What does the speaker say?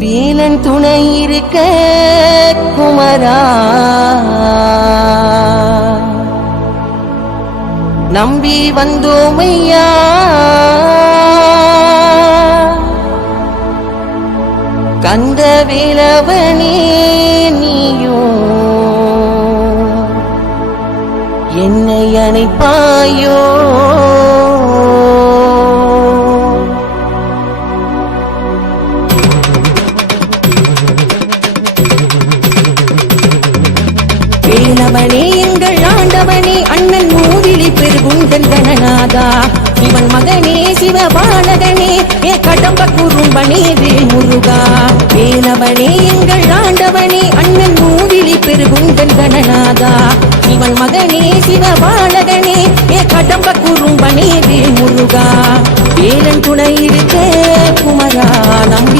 வேலன் துணை இருக்க குமரா நம்பி வந்தோமையா கந்த வேலவனே நீயும் என்னை அணைப்பாயோ வேலவனே எங்கள் ஆண்டவனே அண்ணன் மூவிலி பெருகுண்டன் கணநாதா இவன் மகனே சிவபாலகனே ஏ கடம்ப குறும்பனே வேல்முருகா வேலவனே எங்கள் ஆண்டவனே அண்ணன் மூவிலி பெருகுண்டன் கணநாதா இவன் மகனே சிவபாலகனே ஏ கடம்ப குறும்பனே வேல்முருகா வேலன் துணை இருக்க குமரா நம்பி